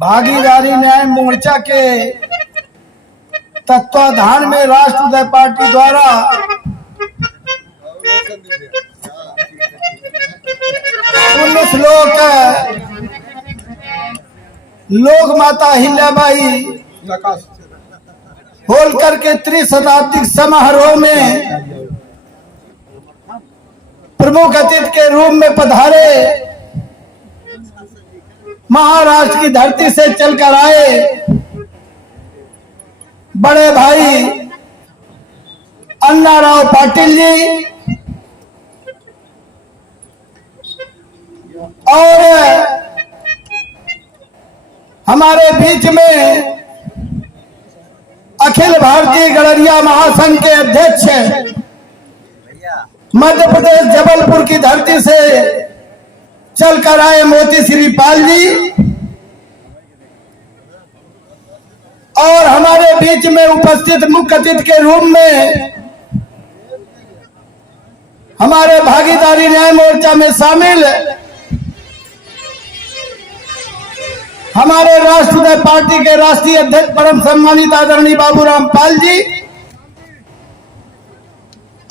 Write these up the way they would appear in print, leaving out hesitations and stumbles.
भागीदारी न्याय मोर्चा के तत्वाधान में राष्ट्रवादी पार्टी द्वारा पुण्य लोक माता हिल्याबाई होलकर के त्रिशताब्दी समारोह में प्रमुख अतिथि के रूप में पधारे, महाराष्ट्र की धरती से चलकर आए बड़े भाई अन्नाराव पाटिल जी और हमारे बीच में अखिल भारतीय गड़रिया महासंघ के अध्यक्ष मध्य प्रदेश जबलपुर की धरती से चलकर आए मोती श्री पाल जी और हमारे बीच में उपस्थित मुख्य अतिथि के रूप में हमारे भागीदारी न्याय मोर्चा में शामिल हमारे राष्ट्रवादी पार्टी के राष्ट्रीय अध्यक्ष परम सम्मानित आदरणीय बाबूराम पाल जी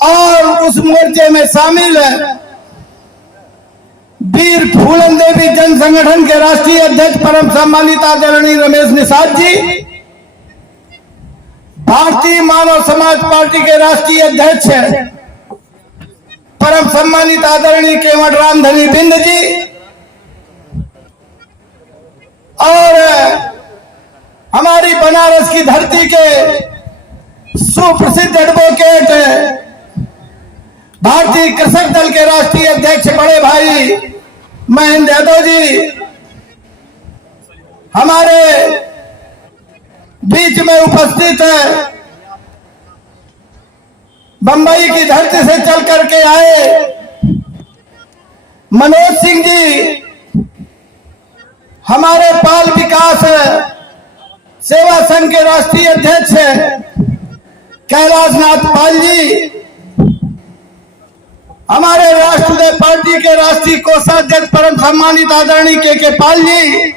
और उस मोर्चे में शामिल वीर फूलन देवी जन संगठन के राष्ट्रीय अध्यक्ष परम सम्मानित आदरणीय रमेश निषाद जी, भारतीय मानव समाज पार्टी के राष्ट्रीय अध्यक्ष परम सम्मानित आदरणीय केवट राम धनी बिंद जी और हमारी बनारस की धरती के सुप्रसिद्ध एडवोकेट भारतीय कृषक दल के राष्ट्रीय अध्यक्ष बड़े भाई महेंद्र यादव जी हमारे बीच में उपस्थित है। बंबई की धरती से चल करके आए मनोज सिंह जी, हमारे बाल विकास सेवा संघ के राष्ट्रीय अध्यक्ष कैलाश नाथ पाल जी, हमारे राष्ट्रवादी पार्टी के राष्ट्रीय कोषाध्यक्ष परम सम्मानित आदरणीय के पाल जी,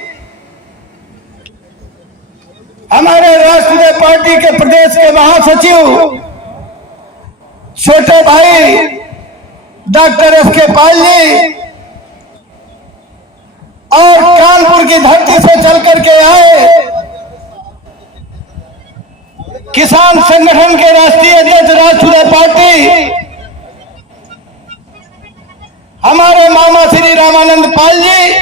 हमारे राष्ट्रवादी पार्टी के प्रदेश के महासचिव छोटे भाई डॉक्टर एस.के. पाल जी और कानपुर की धरती से चल करके आए किसान संगठन के राष्ट्रीय अध्यक्ष राष्ट्रवादी पार्टी हमारे मामा श्री रामानंद पाल जी,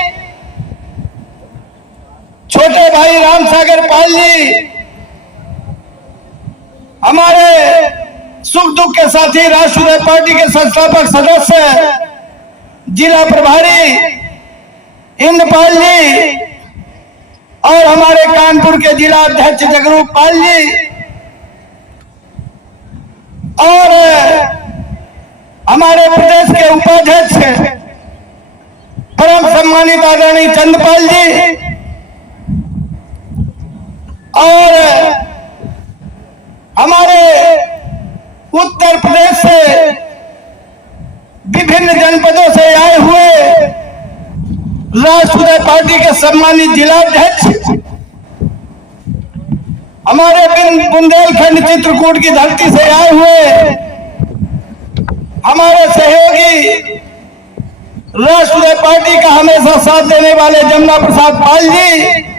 छोटे भाई राम सागर पाल जी, हमारे सुख दुख के साथी राष्ट्रवादी पार्टी के संस्थापक सदस्य जिला प्रभारी इंद्रपाल जी और हमारे कानपुर के जिला अध्यक्ष जगरूप पाल जी और हमारे प्रदेश के उपाध्यक्ष परम सम्मानित आदरणीय चंद्रपाल जी और हमारे उत्तर प्रदेश से विभिन्न जनपदों से आए हुए राष्ट्रवादी पार्टी के सम्मानित जिलाध्यक्ष हमारे बुंदेलखंड चित्रकूट की धरती से आए हुए हमारे सहयोगी राष्ट्रवादी पार्टी का हमेशा साथ देने वाले जमुना प्रसाद पाल जी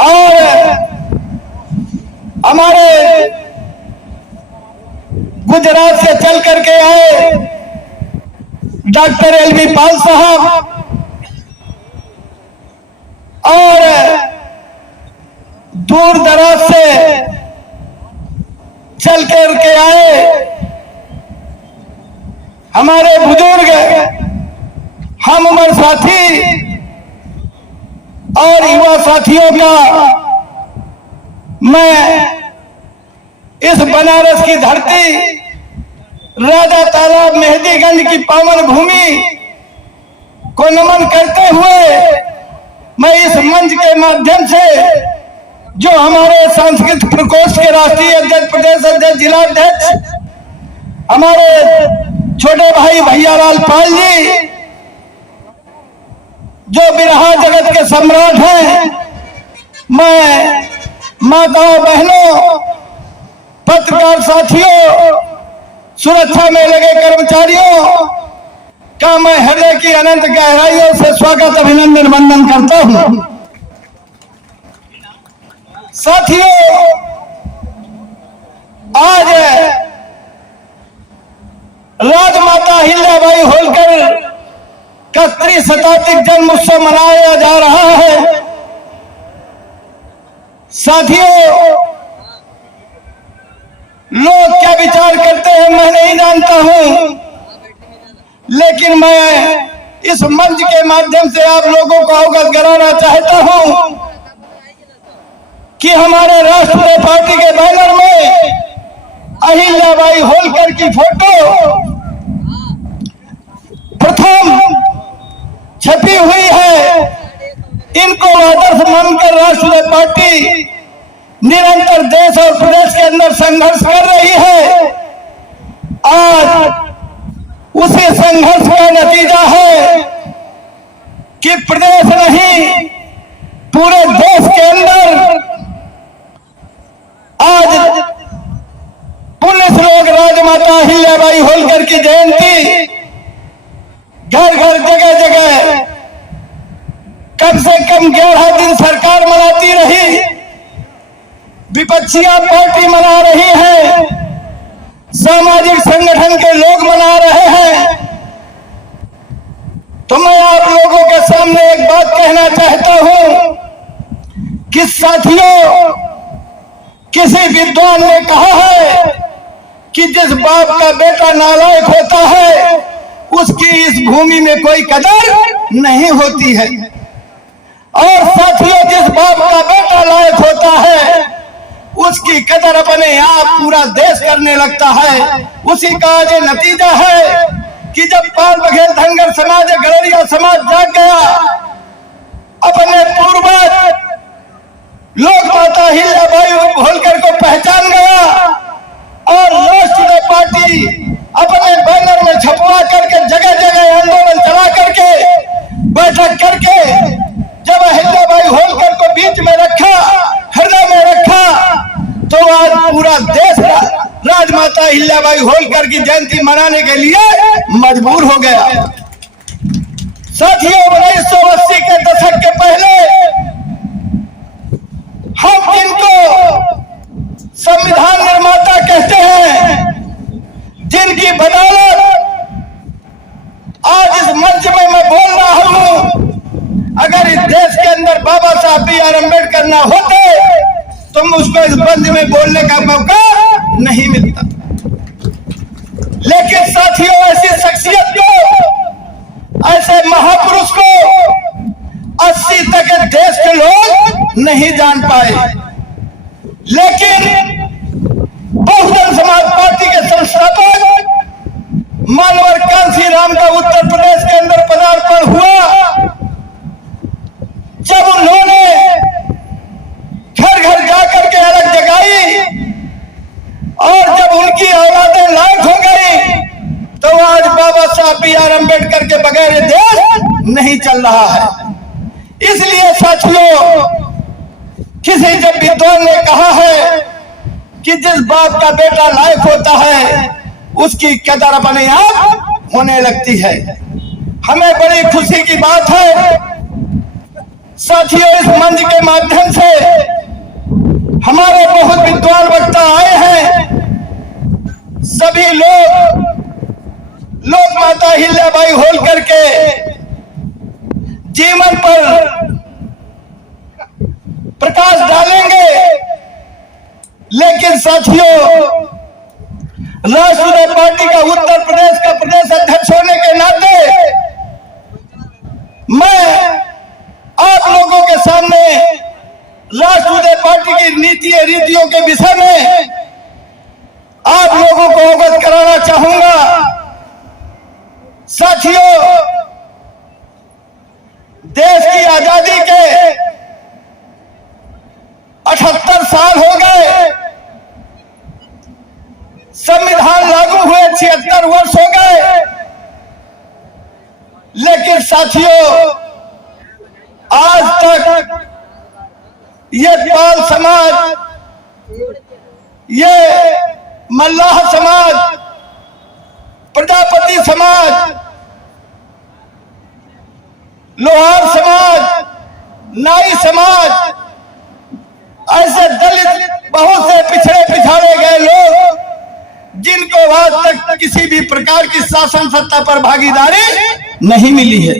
और हमारे गुजरात से चल करके आए डॉक्टर एल.बी. पाल साहब और दूर दराज से चल करके आए हमारे बुजुर्ग हम उम्र साथी और युवा साथियों का मैं इस बनारस की धरती राजा तालाब मेहदीगंज की पावन भूमि को नमन करते हुए मैं इस मंच के माध्यम से जो हमारे सांस्कृतिक प्रकोष्ठ के राष्ट्रीय अध्यक्ष प्रदेश अध्यक्ष जिला अध्यक्ष हमारे छोटे भाई भैयालाल पाल जी जो बिरहा जगत के सम्राट हैं, मैं माताओं, बहनों, पत्रकार साथियों, सुरक्षा में लगे कर्मचारियों का मैं हृदय की अनंत गहराइयों से स्वागत, अभिनंदन, वंदन करता हूं। साथियों, आज राजमाता अहिल्याबाई होलकर का त्रिशताब्दिक जन्म उत्सव मनाया जा रहा है। साथियों, लोग क्या विचार करते हैं मैं नहीं जानता हूं, लेकिन मैं इस मंच के माध्यम से आप लोगों को अवगत कराना चाहता हूं कि हमारे राष्ट्रीय पार्टी के बैनर में अहिल्याबाई होलकर की फोटो प्रथम छपी हुई है। इनको आदर्श मानकर राष्ट्रीय पार्टी निरंतर देश और प्रदेश के अंदर संघर्ष कर रही है। आज उसी संघर्ष का नतीजा है कि प्रदेश नहीं, पूरे देश के अंदर आज पुलिस लोग राजमाता अहिल्याबाई होलकर की जयंती घर घर, जगह जगह कम से कम 11 दिन सरकार मनाती रही, विपक्षियां पार्टी मना रही है, सामाजिक संगठन के लोग मना रहे हैं। तो मैं आप लोगों के सामने एक बात कहना चाहता हूं कि साथियों, किसी विद्वान ने कहा है कि जिस बाप का बेटा नालायक होता है उसकी इस भूमि में कोई कदर नहीं होती है। और साथियों, जिस बाप का बेटा लायक होता है उसकी कदर अपने आप पूरा देश करने लगता है। उसी का आज नतीजा है कि जब पाल बघेल धनगर समाज, गड़रिया समाज जाग गया, अपने पूर्वज लोक माता अहिल्याबाई होलकर को पहचान गया और राष्ट्रीय पार्टी अपने बैनर में छपवा करके, जगह जगह आंदोलन चला करके, बैठक करके जब अहिल्याबाई होलकर को बीच में रखा, हृदय में रखा, तो आज पूरा देश राजमाता अहिल्याबाई होलकर की जयंती मनाने के लिए मजबूर हो गया। साथियों, 1980 के दशक के पहले हम जिनको संविधान निर्माता कहते हैं, जिनकी बदौलत आज इस मंच में मैं बोल रहा हूं, अगर इस देश के अंदर बाबा साहब B.R. अम्बेडकर ना होते तो मुझको इस मंच में बोलने का मौका नहीं मिलता। लेकिन साथियों, ऐसी शख्सियत को, ऐसे महापुरुष को 80 तक देश के लोग नहीं जान पाए। लेकिन बहुजन समाज पार्टी के संस्थापक मानवर कांसी राम का उत्तर प्रदेश के अंदर पदार्पण हुआ। जब उन्होंने घर घर जाकर के अलग जगाई और जब उनकी औलादें लायक हो गई, तो आज बाबा साहब B.R. अम्बेडकर के बगैर देश नहीं चल रहा है। इसलिए साथियों, किसी जब विद्वान ने कहा है कि जिस बाप का बेटा लायक होता है उसकी कदर अपने आप होने लगती है। हमें बड़ी खुशी की बात है साथियों, इस मंच के माध्यम से हमारे बहुत विद्वान वक्ता आए हैं। सभी लोग लोक माता अहिल्याबाई होलकर के जीवन पर प्रकाश डालेंगे। लेकिन साथियों, राष्ट्रीय पार्टी का उत्तर प्रदेश का प्रदेश अध्यक्ष होने के नाते मैं आप लोगों के सामने राष्ट्रीय पार्टी की नीति रीतियों के विषय में आप लोगों को अवगत कराना चाहूंगा। साथियों, देश की आजादी के 78 साल हो गए, संविधान लागू हुए 76 वर्ष हो गए। लेकिन साथियों, आज तक ये पाल समाज, ये मल्लाह समाज, प्रजापति समाज, लोहार समाज, नाई समाज, ऐसे दलित बहुत से पिछड़े पिछाड़े गए लोग जिनको आज तक किसी भी प्रकार की शासन सत्ता पर भागीदारी नहीं मिली है।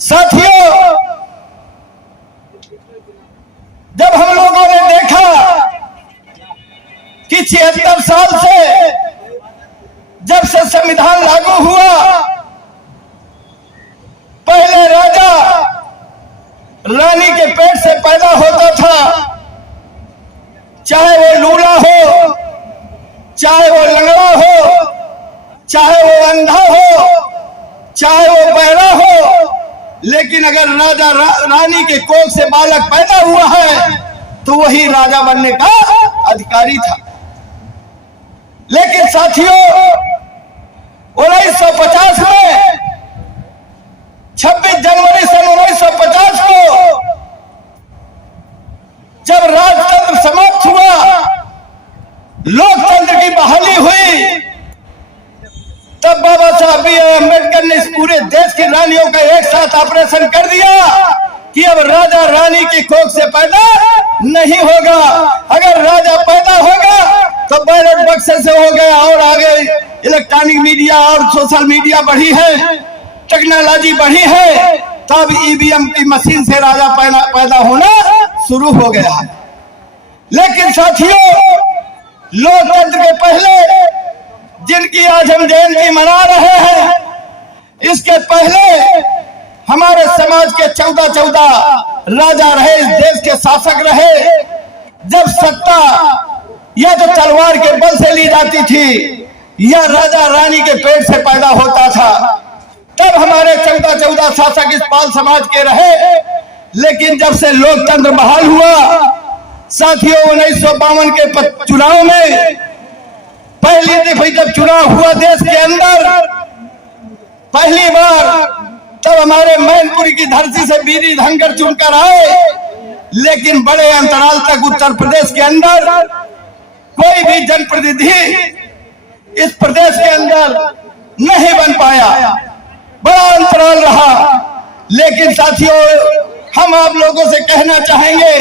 साथियों, जब हम लोगों ने देखा कि 76 साल से जब से संविधान लागू हुआ, पहले राजा रानी के पेट से पैदा होता था, चाहे वो लूला हो, चाहे वो लंगड़ा हो, चाहे वो अंधा हो, चाहे वो बहरा हो, लेकिन अगर राजा रानी के कोख से बालक पैदा हुआ है तो वही राजा बनने का अधिकारी था। लेकिन साथियों, 1950 में 26 जनवरी सन 1950 को जब राजतंत्र समाप्त हुआ, लोकतंत्र की बहाली हुई, तब बाबा साहब B.आर. अम्बेडकर ने इस पूरे देश की रानियों का एक साथ ऑपरेशन कर दिया कि अब राजा रानी की कोख से पैदा नहीं होगा। अगर राजा पैदा होगा तो बैलेट बक्से से हो गया, और आगे इलेक्ट्रॉनिक मीडिया और सोशल मीडिया बढ़ी है, टेक्नोलॉजी बढ़ी है, तब ईवीएम की मशीन से राजा पैदा होना शुरू हो गया। लेकिन साथियों, लोकतंत्र के पहले जिनकी आज हम जयंती मना रहे हैं, इसके पहले हमारे समाज के 14 राजा रहे, इस देश के शासक रहे। जब सत्ता या तो तलवार के बल से ली जाती थी या राजा रानी के पेट से पैदा होता था, तब हमारे 14 शासक इस पाल समाज के रहे। लेकिन जब से लोकतंत्र बहाल हुआ, साथियों, 1952 के चुनाव में पहली दफा जब चुनाव हुआ देश के अंदर पहली बार, तब हमारे मैनपुरी की धरती से बीरी धनखड़ चुनकर आए। लेकिन बड़े अंतराल तक उत्तर प्रदेश के अंदर कोई भी जनप्रतिनिधि इस प्रदेश के अंदर नहीं बन पाया, बड़ा अंतराल रहा। लेकिन साथियों, हम आप लोगों से कहना चाहेंगे,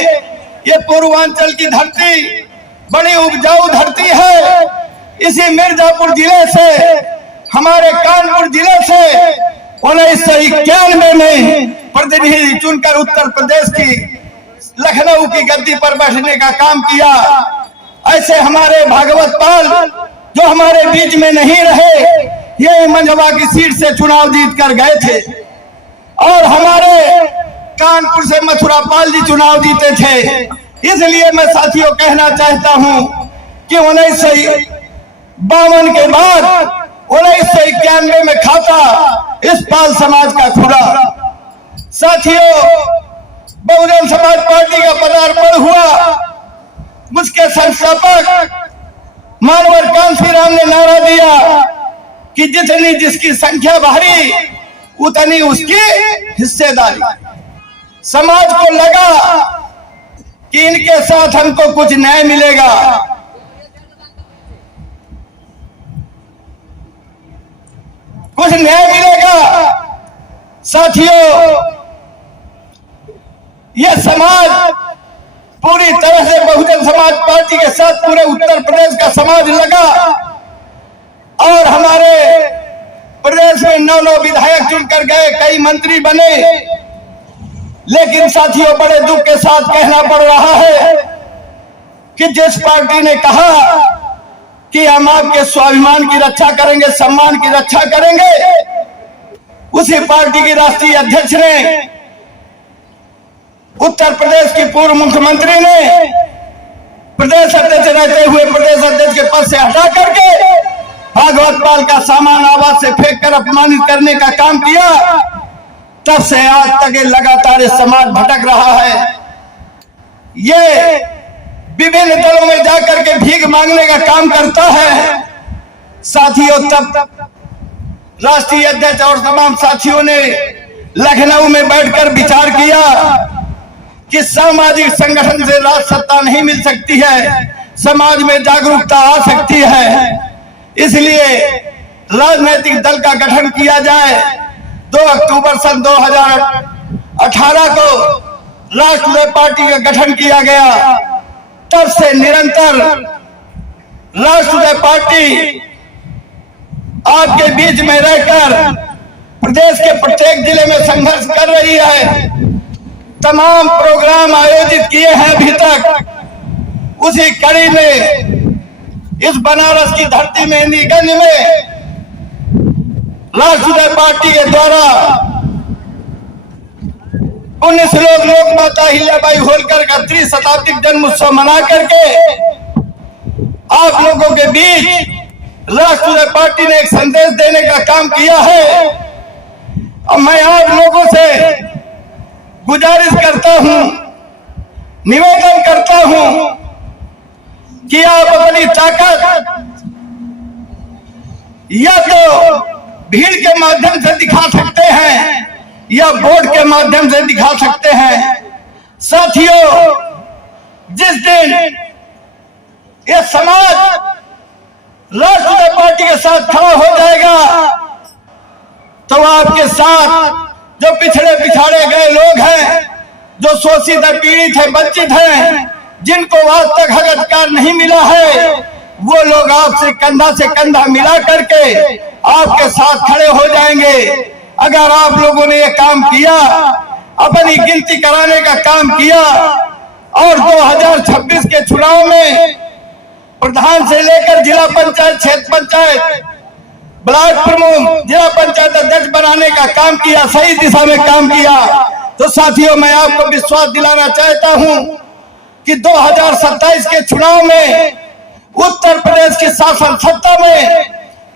ये पूर्वांचल की धरती बड़ी उपजाऊ धरती है। इसी मिर्जापुर जिले से, हमारे कानपुर जिले से 1991 में प्रतिनिधि चुनकर उत्तर प्रदेश की लखनऊ की गद्दी पर बैठने का काम किया। ऐसे हमारे भागवत पाल जो हमारे बीच में नहीं रहे, ये मंझवा की सीट से चुनाव जीत कर गए थे, और हमारे कानपुर से मथुरा पाल जी चुनाव जीते थे। इसलिए मैं साथियों कहना चाहता हूं कि 1952 के बाद 1991 में खाता इस पाल समाज का खुला। साथियों, बहुजन समाज पार्टी का पदार्पण हुआ। उसके संस्थापक मानवर कांशीराम ने नारा दिया कि जितनी जिसकी संख्या भारी उतनी उसकी हिस्सेदारी। समाज को लगा कि इनके साथ हमको कुछ न्याय मिलेगा। कुछ न्याय मिलेगा। साथियों, यह समाज पूरी तरह से बहुजन समाज पार्टी के साथ पूरे उत्तर प्रदेश का समाज लगा, और हमारे प्रदेश में 9 विधायक चुनकर गए, कई मंत्री बने। लेकिन साथियों, बड़े दुख के साथ कहना पड़ रहा है कि जिस पार्टी ने कहा कि हम आपके स्वाभिमान की रक्षा करेंगे, सम्मान की रक्षा करेंगे, उसी पार्टी की राष्ट्रीय अध्यक्ष ने, उत्तर प्रदेश की पूर्व मुख्यमंत्री ने प्रदेश अध्यक्ष रहते हुए प्रदेश अध्यक्ष के पद से हटा करके भागवत पाल का सामान आवाज से फेंक कर अपमानित करने का काम किया। तब से आज तक लगातार ये समाज भटक रहा है। ये विभिन्न दलों में जाकर के भीख मांगने का काम करता है। साथियों, तब राष्ट्रीय अध्यक्ष और तमाम साथियों ने लखनऊ में बैठकर विचार किया कि सामाजिक संगठन से राज सत्ता नहीं मिल सकती है, समाज में जागरूकता आ सकती है, इसलिए राजनीतिक दल का गठन किया जाए। 2 अक्टूबर सन 2018 को राष्ट्रीय पार्टी का गठन किया गया। तब से निरंतर राष्ट्रीय पार्टी आपके बीच में रहकर प्रदेश के प्रत्येक जिले में संघर्ष कर रही है। तमाम प्रोग्राम आयोजित किए हैं अभी तक। उसी कड़ी में इस बनारस की धरती मेहंदीगंज में राष्ट्रीय पार्टी के द्वारा पुण्य श्लोक लोक माता अहिल्याबाई होलकर का 30 शताब्दी जन्म उत्सव मना करके आप लोगों के बीच राष्ट्रीय पार्टी ने एक संदेश देने का काम किया है। और मैं आप लोगों से गुजारिश करता हूं, निवेदन करता हूं कि आप अपनी ताकत या तो भीड़ के माध्यम से दिखा सकते हैं या वोट के माध्यम से दिखा सकते हैं। साथियों, जिस दिन ये समाज राष्ट्रीय पार्टी के साथ खड़ा हो जाएगा तो आपके साथ जो पिछड़े पिछाड़े गए लोग हैं, जो शोषित पीड़ित है, वंचित हैं, जिनको आज तक हक अधिकार नहीं मिला है, वो लोग आपसे कंधा मिला करके आपके साथ खड़े हो जाएंगे। अगर आप लोगों ने ये काम किया, अपनी गिनती कराने का काम किया और 2026 के चुनाव में प्रधान से लेकर जिला पंचायत, क्षेत्र पंचायत, ब्लॉक प्रमुख, जिला पंचायत अध्यक्ष बनाने का काम किया, सही दिशा में काम किया, तो साथियों मैं आपको विश्वास दिलाना चाहता हूं कि 2027 के चुनाव में उत्तर प्रदेश की शासन सत्ता में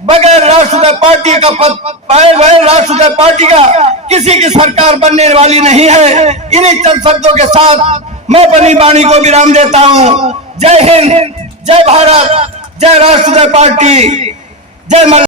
बगैर राष्ट्रीय पार्टी का बगैर राष्ट्रीय पार्टी का किसी की सरकार बनने वाली नहीं है। इन्हीं चंद शब्दों के साथ मैं अपनी वाणी को विराम देता हूं। जय हिंद, जय भारत, जय राष्ट्रीय पार्टी, जय